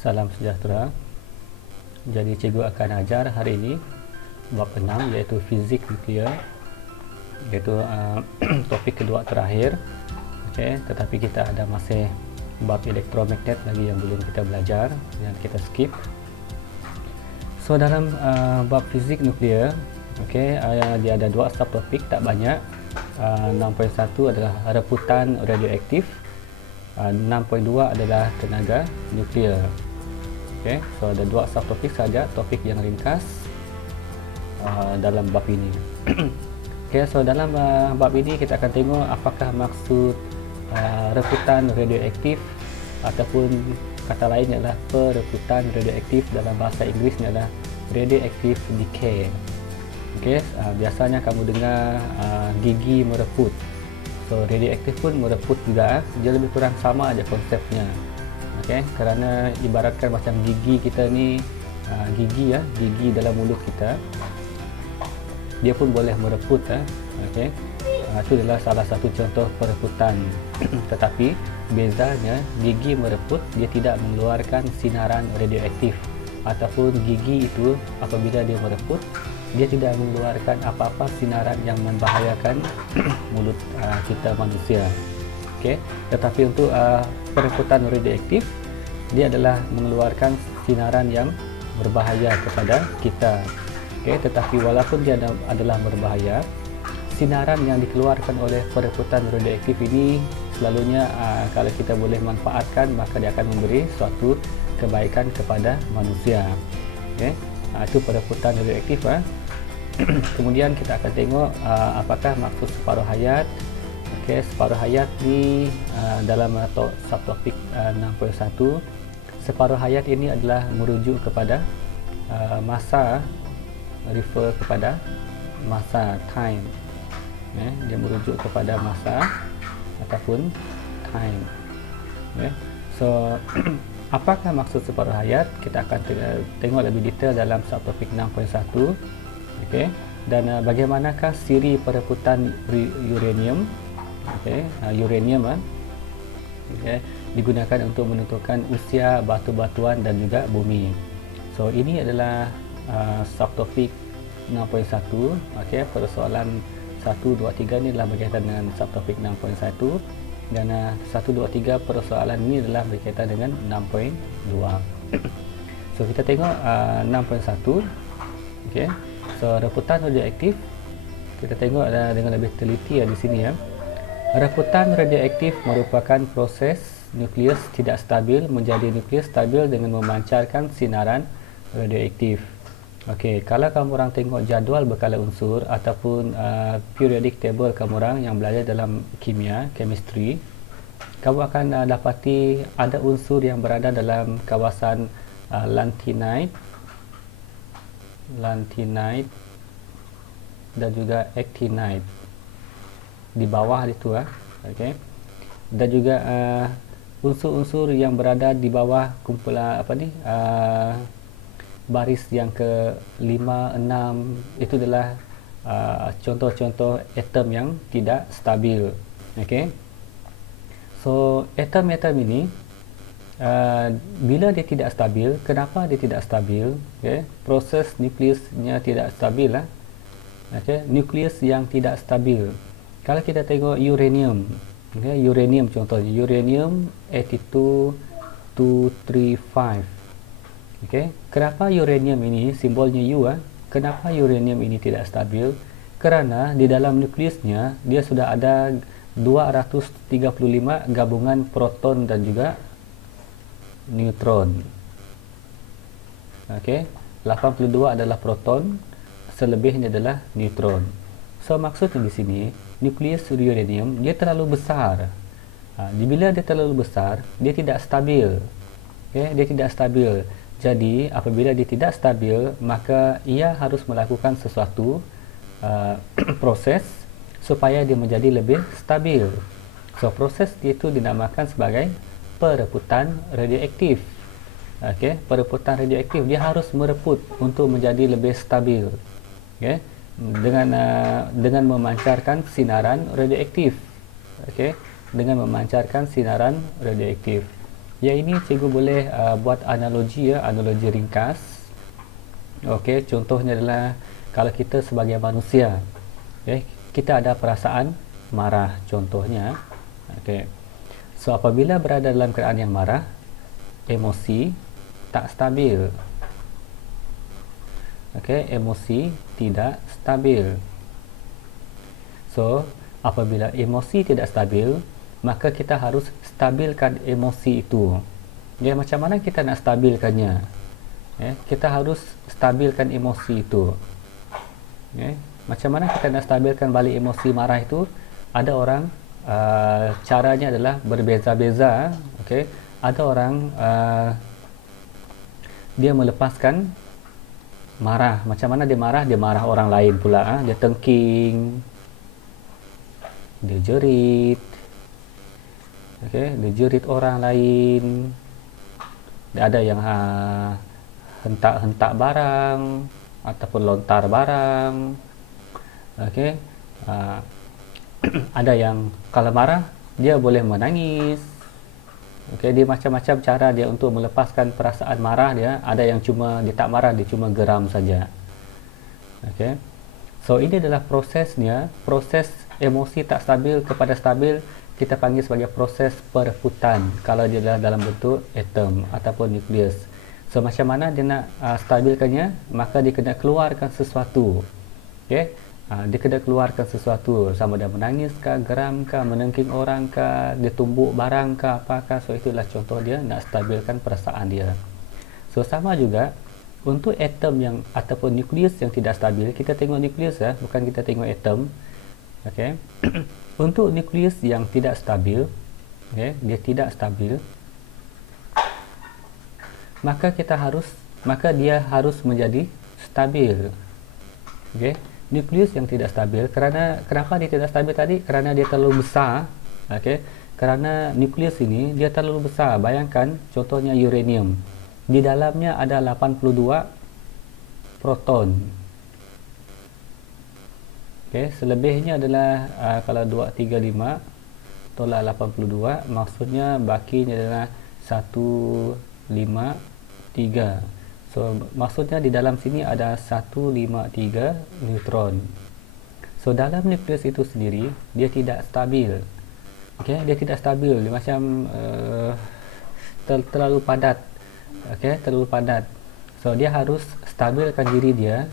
Salam sejahtera. Jadi cikgu akan ajar hari ini bab 6 iaitu fizik nuklear, iaitu topik kedua terakhir. Okey, tetapi kita ada masih bab elektromagnet lagi yang belum kita belajar dan kita skip. So dalam bab fizik nuklear, okey, dia ada dua subtopik, tak banyak. 6.1 adalah reputan radioaktif, 6.2 adalah tenaga nuklear. Okay, so ada dua subtopik saja, topik yang ringkas dalam bab ini. Okay, so dalam bab ini kita akan tengok apakah maksud reputan radioaktif ataupun kata lain adalah pereputan radioaktif. Dalam bahasa Inggeris adalah radioactive decay. Okay, biasanya kamu dengar gigi mereput. So radioaktif pun mereput juga, dia lebih kurang sama aja konsepnya. Okay, kerana ibaratkan macam gigi kita ni, gigi dalam mulut kita, dia pun boleh mereput. Okay, itu adalah salah satu contoh pereputan. Tetapi bezanya, gigi mereput dia tidak mengeluarkan sinaran radioaktif, ataupun gigi itu apabila dia mereput dia tidak mengeluarkan apa-apa sinaran yang membahayakan mulut kita manusia. Okay, tetapi untuk pereputan radioaktif, dia adalah mengeluarkan sinaran yang berbahaya kepada kita. Okay, tetapi walaupun dia adalah berbahaya, sinaran yang dikeluarkan oleh pereputan radioaktif ini selalunya kalau kita boleh manfaatkan, maka dia akan memberi suatu kebaikan kepada manusia. Okay, itu pereputan radioaktif. Kemudian kita akan tengok apakah maksud separuh hayat. Okay, separuh hayat ni dalam subtopik 6.1, separuh hayat ini adalah merujuk kepada masa, refer kepada masa, time. Dia merujuk kepada masa ataupun time. So apakah maksud separuh hayat? Kita akan tengok lebih detail dalam subtopik 6.1. Okay, dan bagaimanakah siri pereputan uranium? Okay, uranium digunakan untuk menentukan usia batu-batuan dan juga bumi. So ini adalah subtopik 6.1. Okay, persoalan 1, 2, 3 ni adalah berkaitan dengan subtopik 6.1, dan 1, 2, 3 persoalan ini adalah berkaitan dengan 6.2. So kita tengok 6.1. Okay, so reputan radioaktif kita tengok dengan lebih teliti di sini. Reputan radioaktif merupakan proses nukleus tidak stabil menjadi nukleus stabil dengan memancarkan sinaran radioaktif. Okey, kalau kamu orang tengok jadual berkala unsur ataupun periodic table kamu orang yang belajar dalam kimia, chemistry, kamu akan dapati ada unsur yang berada dalam kawasan lanthanide dan juga actinide di bawah itu. Okey, dan juga unsur-unsur yang berada di bawah kumpulan baris yang ke-5, 6, itu adalah contoh-contoh atom yang tidak stabil. Okey, so atom-atom ini bila dia tidak stabil, kenapa dia tidak stabil? Okay, proses nukleusnya tidak stabil. Okay, nukleus yang tidak stabil. Kalau kita tengok uranium, okay, uranium contohnya, uranium 82-235. Okay, kenapa uranium ini simbolnya U? Kenapa uranium ini tidak stabil? Kerana di dalam nukleusnya dia sudah ada 235 gabungan proton dan juga neutron. Okey, 82 adalah proton, selebihnya adalah neutron. So maksudnya di sini, nukleus uranium dia terlalu besar. Bila dia terlalu besar, dia tidak stabil. Okey, dia tidak stabil. Jadi apabila dia tidak stabil, maka ia harus melakukan sesuatu proses supaya dia menjadi lebih stabil. So proses itu dinamakan sebagai pereputan radioaktif. Okey, pereputan radioaktif dia harus mereput untuk menjadi lebih stabil. Okey, dengan memancarkan sinaran radioaktif. Okey, dengan memancarkan sinaran radioaktif. Yang ini cikgu boleh buat analogi ya, analogi ringkas. Okey, contohnya adalah kalau kita sebagai manusia, kita ada perasaan marah contohnya. Okey. So apabila berada dalam keadaan yang marah, emosi tak stabil. Okey, emosi tidak stabil. So, apabila emosi tidak stabil, maka kita harus stabilkan emosi itu. Ya, macam mana kita nak stabilkannya? Kita harus stabilkan emosi itu. Macam mana kita nak stabilkan balik emosi marah itu? Ada orang caranya adalah berbeza-beza. Okey, ada orang dia melepaskan marah. Macam mana dia marah? Dia marah orang lain pula. Dia tengking, dia jerit, dia jerit orang lain. Ada yang hentak-hentak barang ataupun lontar barang. Ada yang kalau marah dia boleh menangis. Dia macam-macam cara dia untuk melepaskan perasaan marah dia. Ada yang cuma dia tak marah, dia cuma geram saja. So ini adalah prosesnya, proses emosi tak stabil kepada stabil kita panggil sebagai proses perebutan kalau dia dalam bentuk atom ataupun nukleus. So macam mana dia nak stabilkannya? Maka dia kena keluarkan sesuatu. Dia kena keluarkan sesuatu, sama ada menangis kah, geram kah, menengking orang kah, dia tumbuk barang kah, apakah. So itulah contoh dia nak stabilkan perasaan dia. So sama juga untuk atom yang ataupun nukleus yang tidak stabil, kita tengok nukleus bukan kita tengok atom. Untuk nukleus yang tidak stabil, dia tidak stabil, maka dia harus menjadi stabil. Nukleus yang tidak stabil, kenapa dia tidak stabil tadi? Kerana dia terlalu besar. Kerana nukleus ini dia terlalu besar. Bayangkan contohnya uranium, di dalamnya ada 82 proton. Selebihnya adalah kalau 235 tolak 82, maksudnya bakinya adalah 153. So maksudnya di dalam sini ada 153 neutron. So dalam nukleus itu sendiri dia tidak stabil. Dia tidak stabil, dia macam terlalu padat. Terlalu padat. So dia harus stabilkan diri dia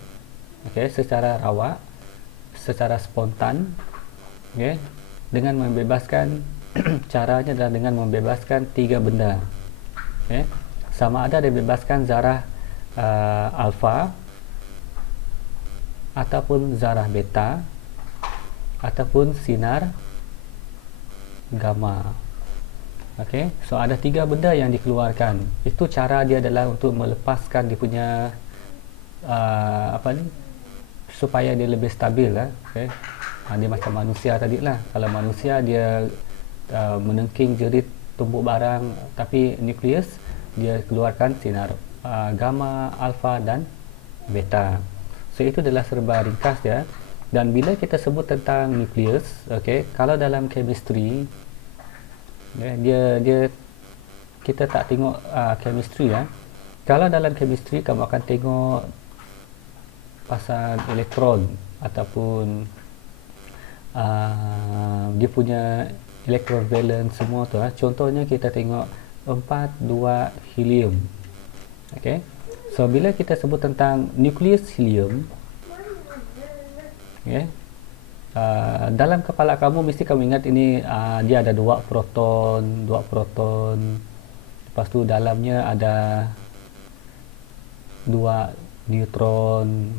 secara rawak, secara spontan, dengan membebaskan caranya adalah dengan membebaskan 3 benda. Sama ada dia bebaskan zarah alfa ataupun zarah beta ataupun sinar gamma. So ada 3 benda yang dikeluarkan. Itu cara dia adalah untuk melepaskan dia punya supaya dia lebih stabil dia macam manusia tadi lah. Kalau manusia dia menengking, jerit, tumbuk barang, tapi nukleus dia keluarkan sinar gamma, alfa dan beta. So itu adalah serba ringkas ya. Dan bila kita sebut tentang nukleus, kalau dalam chemistry dia kita tak tengok chemistry Kalau dalam chemistry kamu akan tengok pasal elektron ataupun dia punya elektron valence semua tu contohnya kita tengok 4,2 helium. So bila kita sebut tentang nukleus helium, dalam kepala kamu mesti kamu ingat ini dia ada 2 proton. Lepas tu dalamnya ada 2 neutron.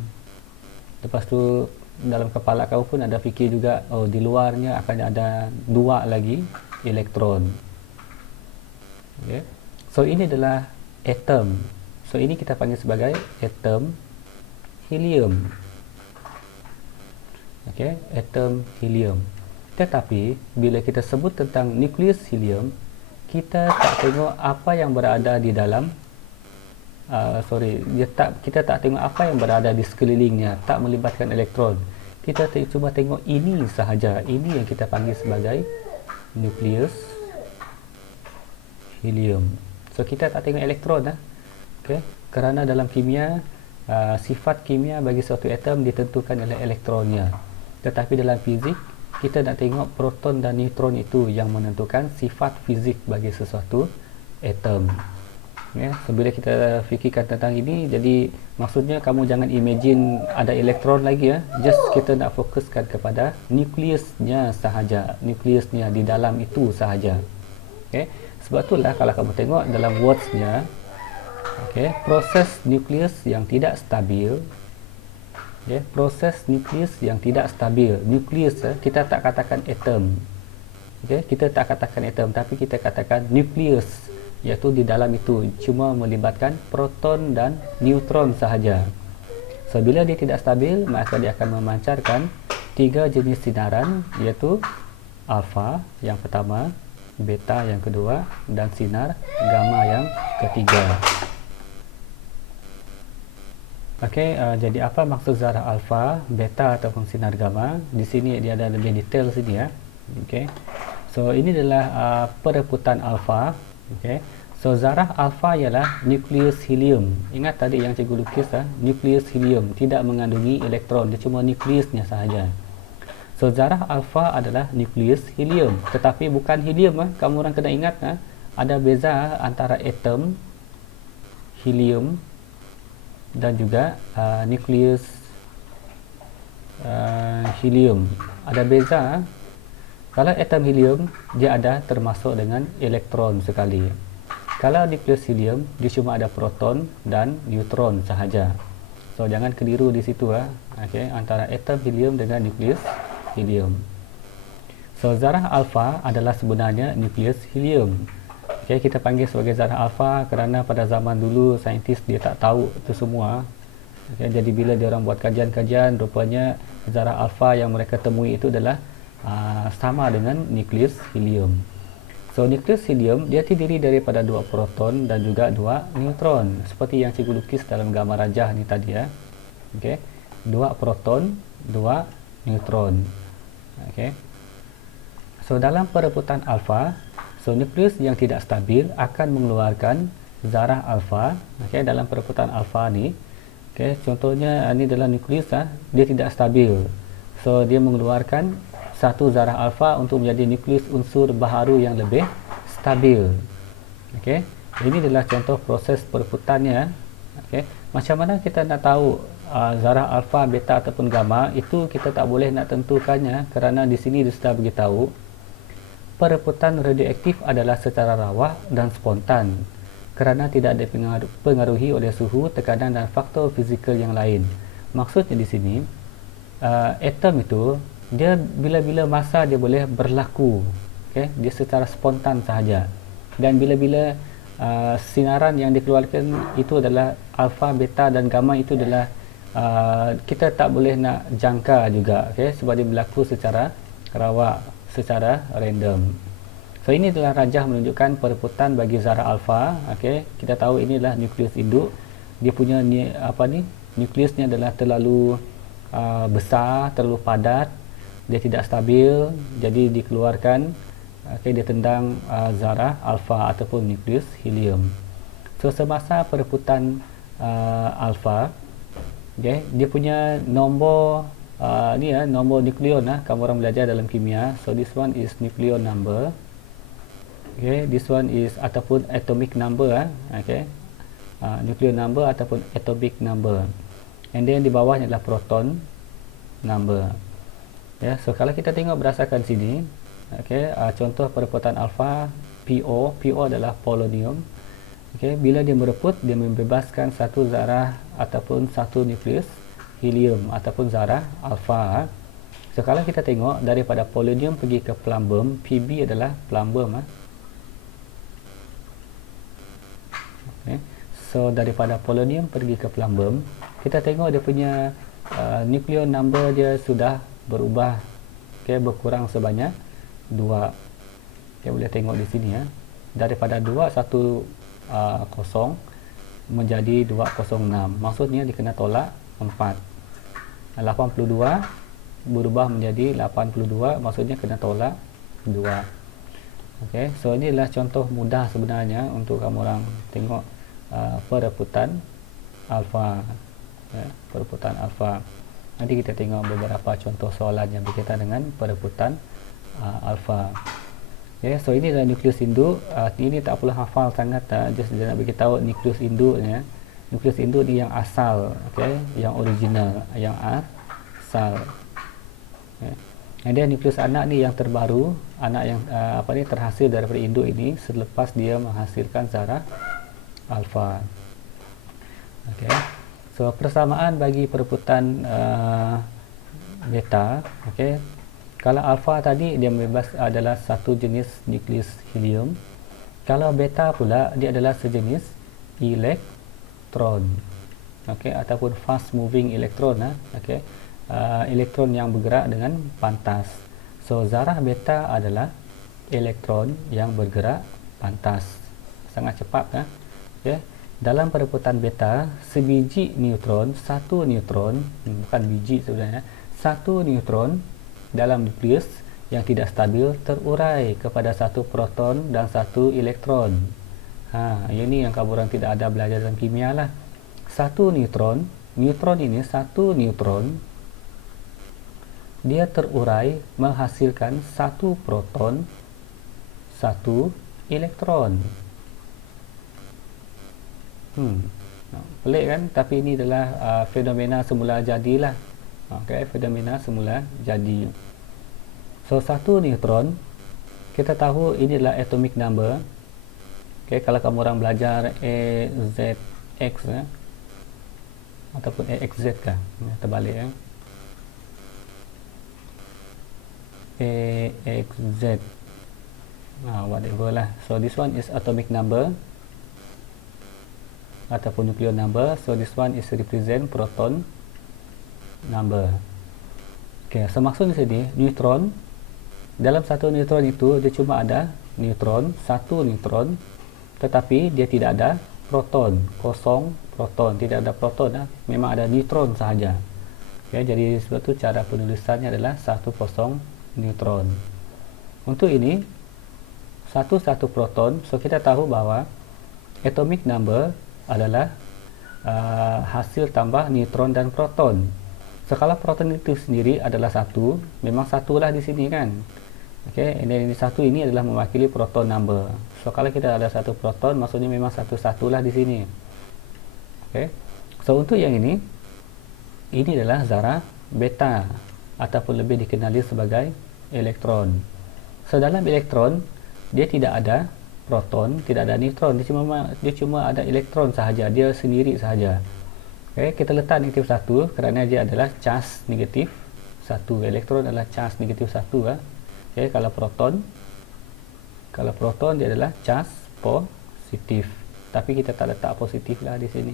Lepas tu dalam kepala kau pun ada fikir juga, di luarnya akan ada 2 lagi elektron. So ini adalah atom. So ini kita panggil sebagai atom helium. Atom helium. Tetapi bila kita sebut tentang nukleus helium, kita tak tengok apa yang berada di dalam kita tak tengok apa yang berada di sekelilingnya, tak melibatkan elektron. Kita cuba tengok ini sahaja. Ini yang kita panggil sebagai nukleus helium. So kita tak tengok elektron okey, kerana dalam kimia sifat kimia bagi suatu atom ditentukan oleh elektronnya. Tetapi dalam fizik kita nak tengok proton dan neutron itu yang menentukan sifat fizik bagi sesuatu atom. So bila kita fikirkan tentang ini, jadi maksudnya kamu jangan imagine ada elektron lagi just kita nak fokuskan kepada nukleusnya sahaja, nukleusnya di dalam itu sahaja. Sebab itulah kalau kamu tengok dalam words-nya, proses nukleus yang tidak stabil, proses nukleus yang tidak stabil. Nukleus kita tak katakan atom, kita tak katakan atom, tapi kita katakan nukleus, iaitu di dalam itu cuma melibatkan proton dan neutron sahaja. So bila dia tidak stabil, maka dia akan memancarkan 3 jenis sinaran, iaitu alfa yang pertama, beta yang kedua, dan sinar gamma yang ketiga. Jadi apa maksud zarah alfa, beta ataupun sinar gamma? Di sini dia ada lebih detail sini So ini adalah perebutan alfa. So zarah alfa ialah nukleus helium. Ingat tadi yang cikgu lukis nukleus helium tidak mengandungi elektron, dia cuma nukleusnya sahaja. So zarah alfa adalah nukleus helium, tetapi bukan helium kamu orang kena ingat ada beza antara atom helium dan juga nukleus helium. Ada beza. Kalau atom helium dia ada termasuk dengan elektron sekali. Kalau nukleus helium dia cuma ada proton dan neutron sahaja. So jangan keliru di situ antara atom helium dengan nukleus helium. So zarah alfa adalah sebenarnya nukleus helium. Kita panggil sebagai zarah alfa kerana pada zaman dulu saintis dia tak tahu itu semua. Jadi bila dia orang buat kajian-kajian, rupanya zarah alfa yang mereka temui itu adalah sama dengan nukleus helium. So nukleus helium dia terdiri daripada 2 proton dan juga 2 neutron, seperti yang cikgu lukis dalam gambar rajah ni tadi 2 proton, 2 neutron. So dalam perebutan alfa, so nukleus yang tidak stabil akan mengeluarkan zarah alfa. Dalam perebutan alfa ni, contohnya ini adalah nukleus dia tidak stabil. So dia mengeluarkan satu zarah alfa untuk menjadi nukleus unsur baharu yang lebih stabil. Ini adalah contoh proses perebutannya. Macam mana kita nak tahu zarah alfa, beta ataupun gamma? Itu kita tak boleh nak tentukannya kerana di sini dia sudah beritahu perebutan radioaktif adalah secara rawah dan spontan kerana tidak dipengaruhi oleh suhu, tekanan dan faktor fizikal yang lain. Maksudnya di sini atom itu dia bila-bila masa dia boleh berlaku, dia secara spontan sahaja. Dan bila-bila sinaran yang dikeluarkan itu adalah alfa, beta dan gamma, itu adalah kita tak boleh nak jangka juga, sebab dia berlaku secara rawak, secara random. So ini adalah rajah menunjukkan perebutan bagi zarah alfa. Kita tahu ini adalah nukleus induk. Dia punya nukleusnya adalah terlalu besar, terlalu padat, dia tidak stabil, jadi dikeluarkan dia tendang zarah alfa ataupun nukleus helium. So semasa perebutan alfa, dia punya nombor nombor nukleon kamu orang belajar dalam kimia. So this one is nucleon number, this one is ataupun atomic number, nucleon number ataupun atomic number, and then di bawahnya adalah proton number. So kalau kita tengok berdasarkan sini, contoh perebutan alfa, PO adalah polonium. Bila dia merebut, dia membebaskan satu zarah ataupun satu nukleus helium ataupun zarah alfa. So kalau kita tengok daripada polonium pergi ke plumbum, PB adalah plumbum. So daripada polonium pergi ke plumbum, kita tengok dia punya nucleon number dia sudah berubah, berkurang sebanyak 2. Boleh tengok di sini daripada 210 menjadi 206. Maksudnya dia kena tolak 4. 82 berubah menjadi 82, maksudnya kena tolak 2. Okey, so ini adalah contoh mudah sebenarnya untuk kamu orang tengok perebutan alfa, ya, perebutan alfa. Nanti kita tengok beberapa contoh soalan yang berkaitan dengan perebutan alfa. Okay, so ini adalah nukleus induk. Ini tak perlu hafal sangat, just dia nak beritahu nukleus induknya. Nukleus induk ni yang asal, okay, yang original, yang asal. Okay. Yang dia nukleus anak ni yang terbaru, anak yang terhasil daripada induk ini selepas dia menghasilkan zarah alfa. Okay. So persamaan bagi perebutan beta, okay. Kalau alfa tadi dia bebas adalah satu jenis nukleus helium. Kalau beta pula dia adalah sejenis elektron, okay, ataupun fast moving elektron, okay. Elektron yang bergerak dengan pantas. So zarah beta adalah elektron yang bergerak pantas, sangat cepat, okay. Dalam perebutan beta, sebiji neutron, satu neutron, bukan biji sebenarnya, satu neutron dalam nukleus yang tidak stabil terurai kepada satu proton dan satu elektron. Ini yang kamu orang tidak ada belajar dalam kimia lah. Satu neutron, neutron ini satu neutron, dia terurai menghasilkan satu proton, satu elektron. Pelik kan? Tapi ini adalah fenomena semula jadilah. Okay, fenomena semula jadi. So satu neutron, kita tahu ini adalah atomic number. Okay, kalau kamu orang belajar AZX, ataupun AXZ kah? Terbalik, AXZ, whatever lah. So this one is atomic number ataupun nuclear number. So this one is represent proton number. Okay, so maksud di sini neutron, dalam satu neutron itu dia cuma ada neutron, satu neutron, tetapi dia tidak ada proton, kosong proton, tidak ada proton, memang ada neutron sahaja. Okay, jadi sebab itu cara penulisannya adalah 1 kosong neutron. Untuk ini satu proton, so kita tahu bahawa atomic number adalah hasil tambah neutron dan proton. So kalau proton itu sendiri adalah satu, memang satulah di sini kan. Okay, dan satu ini adalah mewakili proton number. So kalau kita ada satu proton, maksudnya memang satulah di sini. Okay, so untuk yang ini adalah zarah beta ataupun lebih dikenali sebagai elektron. So dalam elektron dia tidak ada proton, tidak ada neutron, dia cuma ada elektron sahaja, dia sendiri sahaja. Okay, kita letak negatif 1 kerana dia adalah charge negatif 1. Elektron adalah charge negatif 1. Okay, kalau proton dia adalah charge positif, tapi kita tak letak positif lah di sini.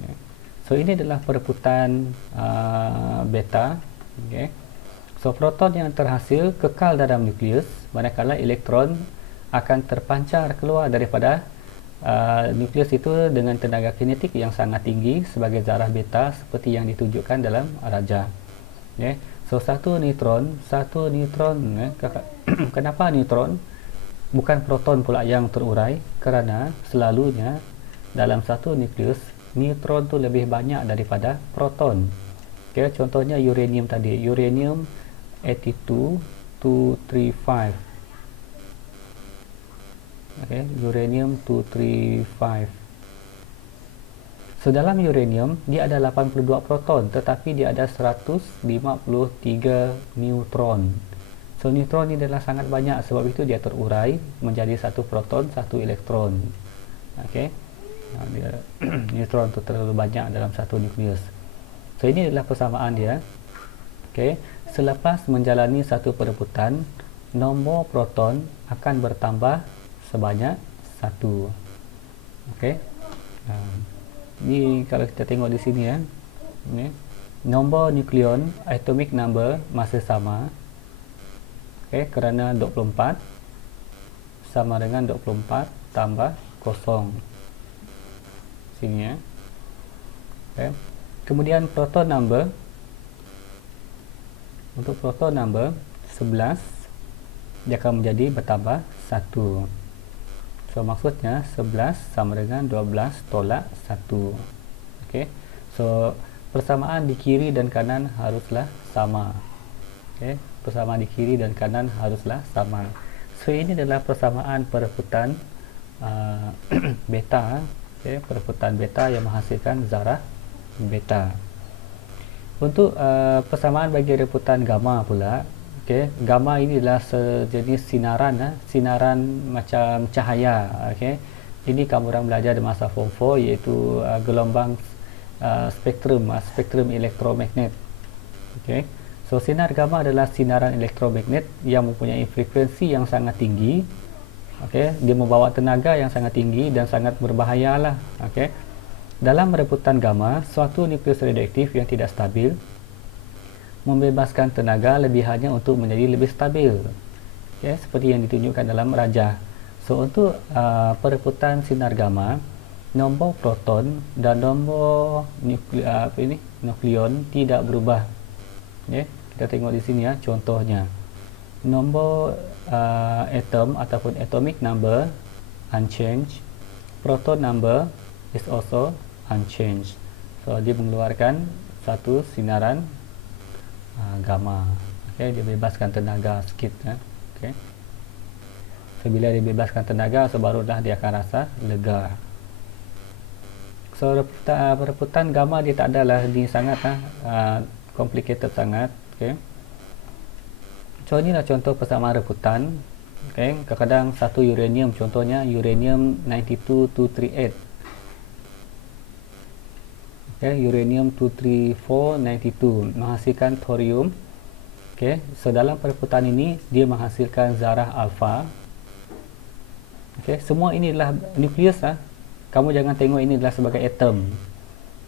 Okay. So ini adalah perebutan beta. Okay. So proton yang terhasil kekal dalam nukleus, manakala elektron akan terpancar keluar daripada nukleus itu dengan tenaga kinetik yang sangat tinggi sebagai zarah beta seperti yang ditunjukkan dalam rajah. Okay. So satu neutron, kenapa neutron? Bukan proton pula yang terurai, kerana selalunya dalam satu nukleus neutron tu lebih banyak daripada proton. Okay, contohnya uranium tadi, uranium 82-235. Okay, uranium 235. So dalam uranium dia ada 82 proton, tetapi dia ada 153 neutron. So neutron ini adalah sangat banyak, sebab itu dia terurai menjadi satu proton, satu elektron. Okay, neutron itu terlalu banyak dalam satu nukleus. So ini adalah persamaan dia. Okay, selepas menjalani satu perebutan, nombor proton akan bertambah sebanyak 1. Okay, ini kalau kita tengok di sini ini, nombor nukleon, atomic number masih sama. Okay, kerana 24 sama dengan 24 tambah 0 sini Okay. Kemudian proton number, untuk proton number 11 dia akan menjadi bertambah 1. So maksudnya 11 sama dengan 12 tolak 1. Okey. So persamaan di kiri dan kanan haruslah sama. Okey, persamaan di kiri dan kanan haruslah sama. So ini adalah persamaan perebutan beta. Okey, perebutan beta yang menghasilkan zarah beta. Untuk persamaan bagi rebutan gamma pula, okey, gamma ini adalah sejenis sinaran, sinaran macam cahaya. Okey, ini kamu orang belajar di masa form 4, iaitu gelombang spektrum elektromagnet. Okey, so sinar gamma adalah sinaran elektromagnet yang mempunyai frekuensi yang sangat tinggi. Okey, dia membawa tenaga yang sangat tinggi dan sangat berbahayalah. Okey, dalam rebutan gamma, suatu nukleus radioaktif yang tidak stabil membebaskan tenaga lebihannya untuk menjadi lebih stabil. Okay, seperti yang ditunjukkan dalam rajah. So untuk perebutan sinar gamma, nombor proton dan nombor nukleon tidak berubah. Okay, kita tengok di sini ya, contohnya. Nombor atom ataupun atomic number unchanged, proton number is also unchanged. So dia mengeluarkan satu sinaran gamma. Okey, dia bebaskan tenaga sikit ya. Okey. So bila dia bebaskan tenaga, so barulah dia akan rasa lega. So perebutan gamma dia tak adalah ni sangat complicated sangat. Okey. So inilah contoh persamaan rebutan. Okey, kadang-kadang satu uranium, contohnya uranium 92238. Okay, uranium 23492 menghasilkan thorium. Okay, so dalam perebutan ini dia menghasilkan zarah alfa. Okay, semua ini adalah nukleus. Kamu jangan tengok ini adalah sebagai atom.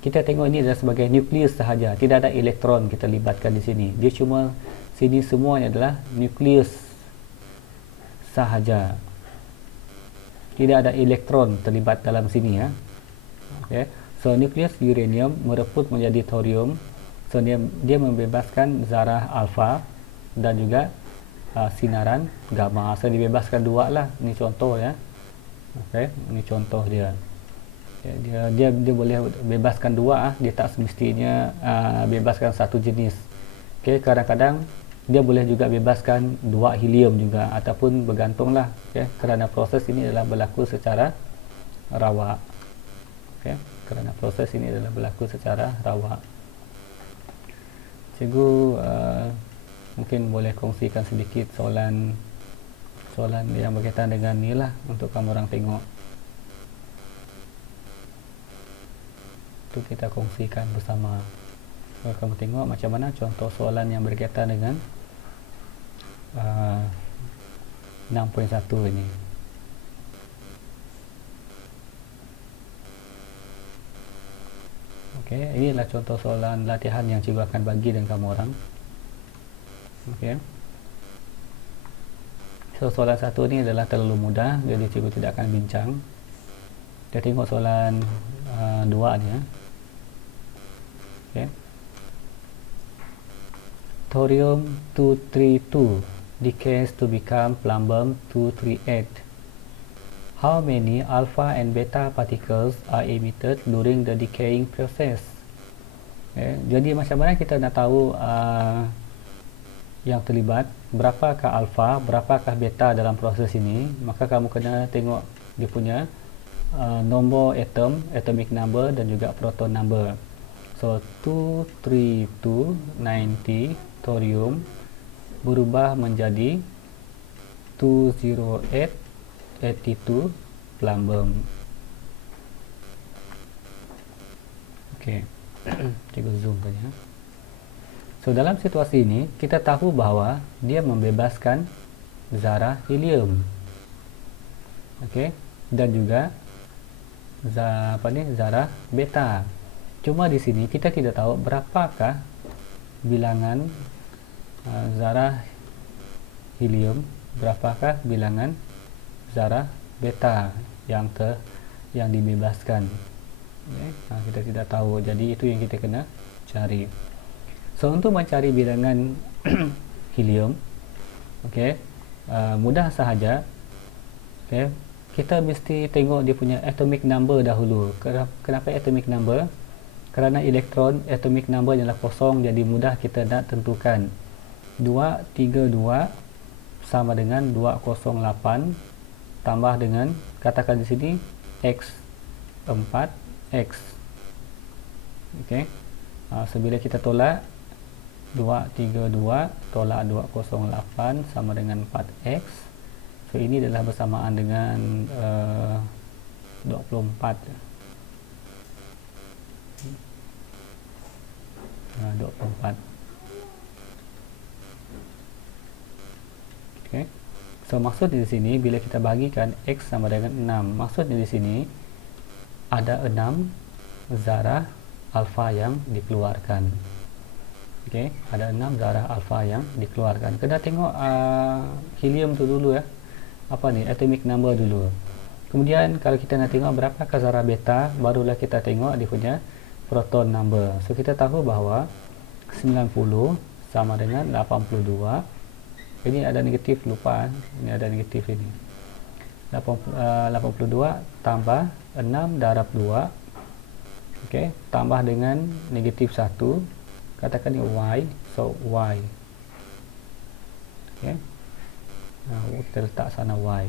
Kita tengok ini adalah sebagai nukleus sahaja. Tidak ada elektron kita libatkan di sini. Dia cuma sini semuanya adalah nukleus sahaja. Tidak ada elektron terlibat dalam sini ya. Okay. So nukleus uranium merebut menjadi thorium. So dia membebaskan zarah alfa dan juga sinaran gamma. So dibebaskan dua lah. Ini contoh ya. Okey, ini contoh dia. Dia boleh bebaskan dua. Dia tak semestinya bebaskan satu jenis. Okey, kadang-kadang dia boleh juga bebaskan dua helium juga ataupun bergantunglah. Okey, kerana proses ini adalah berlaku secara rawak. Okey, kerana proses ini adalah berlaku secara rawak. Cikgu mungkin boleh kongsikan sedikit soalan yang berkaitan dengan ni lah untuk kamu orang tengok. Itu kita kongsikan bersama. Kalau kamu tengok macam mana contoh soalan yang berkaitan dengan 6.1 ini. Okey, inilah contoh soalan latihan yang cikgu akan bagi dengan kamu orang. Okey. So soalan satu ni adalah terlalu mudah, jadi cikgu tidak akan bincang. Kita tengok soalan dua ni ya. Okey. Thorium 232 decays to become plumbum 238. How many alpha and beta particles are emitted during the decaying process? Jadi macam mana kita nak tahu yang terlibat, berapakah alpha, berapakah beta dalam proses ini? Maka kamu kena tengok dia punya nombor atom, atomic number dan juga proton number. So 23290 thorium berubah menjadi 20882 plumbum. Okey. Cikgu zoom kan ya. So dalam situasi ini kita tahu bahawa dia membebaskan zarah helium. Okey, dan juga zarah beta. Cuma di sini kita tidak tahu berapakah bilangan zarah helium, berapakah bilangan zarah beta yang dibebaskan. Okay. Kita tidak tahu, jadi itu yang kita kena cari. So untuk mencari bilangan helium, okay, mudah sahaja. Okay. Kita mesti tengok dia punya atomic number dahulu. Kenapa atomic number? Kerana elektron atomic number adalah kosong, jadi mudah kita nak tentukan 232 sama dengan 208 tambah dengan, katakan di sini x 4x. Okey. So bila kita tolak 232 tolak 208 sama dengan 4x. So ini adalah bersamaan dengan 24. 24. Okey. So maksudnya di sini bila kita bagikan x sama dengan 6, maksudnya di sini ada 6 zarah alfa yang dikeluarkan. Okey, ada 6 zarah alfa yang dikeluarkan. Kena tengok helium tu dulu ya. Apa ni? Atomic number dulu. Kemudian kalau kita nak tengok berapakah zarah beta, barulah kita tengok dia punya proton number. So kita tahu bahawa 90 sama dengan 82. Ini ada negatif, lupa. Ini ada negatif ini. 82 tambah 6 darab 2. Okey, tambah dengan negatif 1. Katakan ni y. So y. Okey. Kita letak sana y.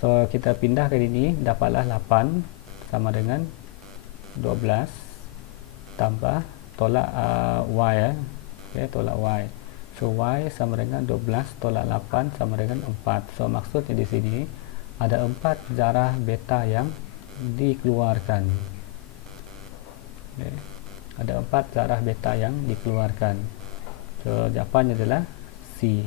So kita pindahkan ini, dapatlah 8 sama dengan 12 tambah tolak y. Okey, tolak y. So y sama dengan 12 tolak 8 sama dengan 4. So maksudnya di sini ada 4 zarah beta yang dikeluarkan. Okay. Ada 4 zarah beta yang dikeluarkan. So jawapannya adalah C.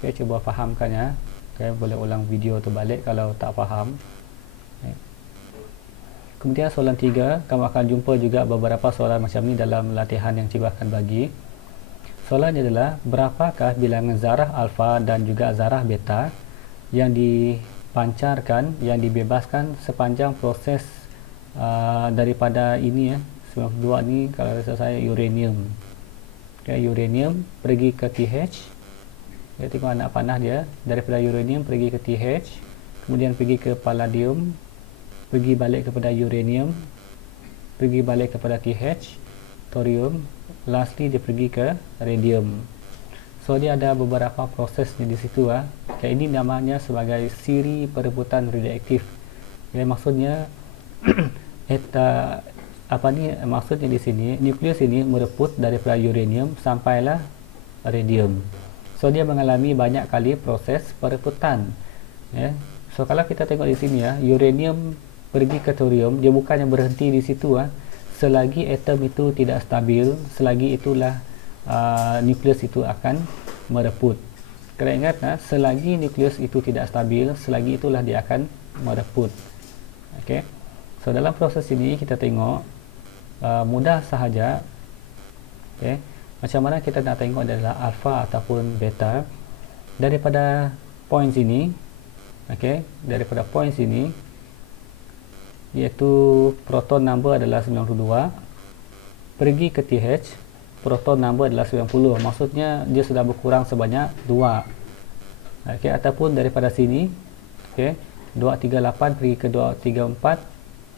Okay, cuba fahamkan ya. Okay, boleh ulang video tu balik kalau tak faham. Okay. Kemudian soalan 3, kamu akan jumpa juga beberapa soalan macam ni dalam latihan yang cikgu akan bagi. Soalannya adalah, berapakah bilangan zarah alfa dan juga zarah beta yang dipancarkan, yang dibebaskan sepanjang proses daripada ini ya, 92 ni kalau rasa saya uranium. Okay, uranium pergi ke TH. Kita tengok anak panah dia, daripada uranium pergi ke TH, kemudian pergi ke palladium, pergi balik kepada uranium, pergi balik kepada TH, thorium, lastly dia pergi ke radium. So dia ada beberapa proses di situ ah. Okay, ini namanya sebagai siri perebutan radioaktif. Okay, maksudnya maksudnya di sini nukleus ini merebut daripada uranium sampailah radium. So dia mengalami banyak kali proses perebutan. Ya. So kalau kita tengok di sini ya, uranium pergi ke thorium, dia bukannya berhenti di situ ah. Selagi atom itu tidak stabil, selagi itulah nukleus itu akan merebut. Kena ingat selagi nukleus itu tidak stabil, selagi itulah dia akan merebut. Okey. So dalam proses ini kita tengok mudah sahaja. Okey. Macam mana kita nak tengok adalah alfa ataupun beta daripada poin sini. Okey, daripada poin sini iaitu proton number adalah 92, pergi ke TH, proton number adalah 90. Maksudnya dia sudah berkurang sebanyak 2. Okey, ataupun daripada sini, okey, 238 pergi ke 234,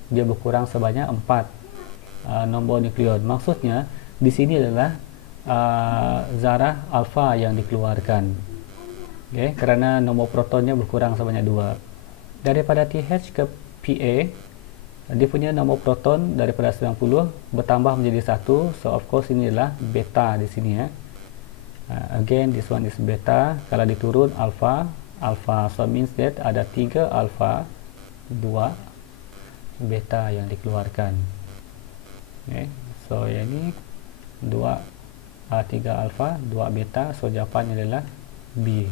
dia berkurang sebanyak 4 nombor nukleon. Maksudnya di sini adalah zarah alfa yang dikeluarkan. Okay, kerana nombor protonnya berkurang sebanyak 2. Daripada TH ke PA, dia punya nombor proton daripada 90 bertambah menjadi 1. So of course ini adalah beta di sini ya. Again this one is beta. Kalau diturun alpha, so means that ada 3 alpha, 2 beta yang dikeluarkan. Okay, so yang ini 3 alpha, 2 beta. So jawapannya adalah B.